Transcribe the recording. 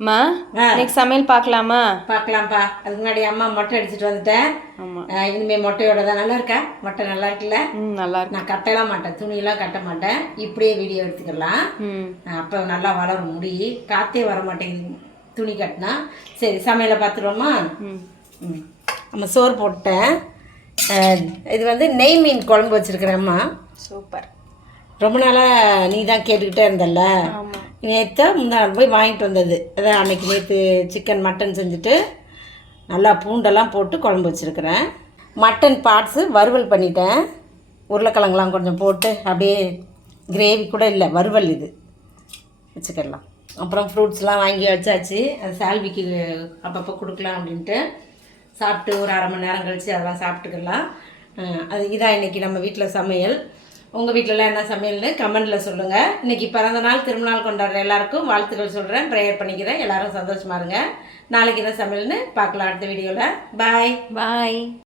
அம்மா இன்னைக்கு சமையல் பார்க்கலாமா? பார்க்கலாம்ப்பா. அதுக்கு முன்னாடி அம்மா மொட்டை அடிச்சுட்டு வந்துட்டேன். இனிமேல் மொட்டையோட தான். நல்லா இருக்கா? மொட்டை நல்லா இருக்குல்ல? நல்லா இருக்கு. நான் கட்டலாம் மாட்டேன், துணியெல்லாம் கட்ட மாட்டேன். இப்படியே வீடியோ எடுத்துக்கலாம். அப்போ நல்லா வளரும் முடி. காற்றே வர மாட்டேங்குது துணி கட்டினா. சரி, சமையலை பார்த்துருவோமா? நம்ம சோறு போட்டேன். இது வந்து நெய் மீன் குழம்பு வச்சுருக்கிறேம்மா. சூப்பர். ரொம்ப நாளாக நீ தான் கேட்டுக்கிட்டே இருந்தல்ல. நேற்று முந்தாள் போய் வாங்கிட்டு வந்தது. அதான் அன்றைக்கி நேற்று சிக்கன் மட்டன் செஞ்சுட்டு நல்லா பூண்டெல்லாம் போட்டு குழம்பு வச்சுருக்கிறேன். மட்டன் பார்ட்ஸு வறுவல் பண்ணிட்டேன். உருளைக்கிழங்குலாம் கொஞ்சம் போட்டு அப்படியே கிரேவி கூட இல்லை, வறுவல் இது வச்சுக்கலாம். அப்புறம் ஃப்ரூட்ஸ்லாம் வாங்கி வச்சாச்சு. அது சால்விக்கு அப்பப்போ கொடுக்கலாம் அப்படின்ட்டு சாப்பிட்டு ஒரு அரை மணி நேரம் கழித்து அதெல்லாம் சாப்பிட்டுக்கலாம். அது இதான் இன்றைக்கி நம்ம வீட்டில் சமையல். உங்கள் வீட்டிலலாம் என்ன சமையல்னு கமெண்டில் சொல்லுங்கள். இன்றைக்கி பிறந்த நாள் திருமணநாள் கொண்டாடுற எல்லாருக்கும் வாழ்த்துக்கள் சொல்கிறேன், ப்ரேயர் பண்ணிக்கிறேன். எல்லோரும் சந்தோஷமாக இருங்க. நாளைக்கு என்ன சமையல்னு பார்க்கலாம் அடுத்த வீடியோவில். பாய்.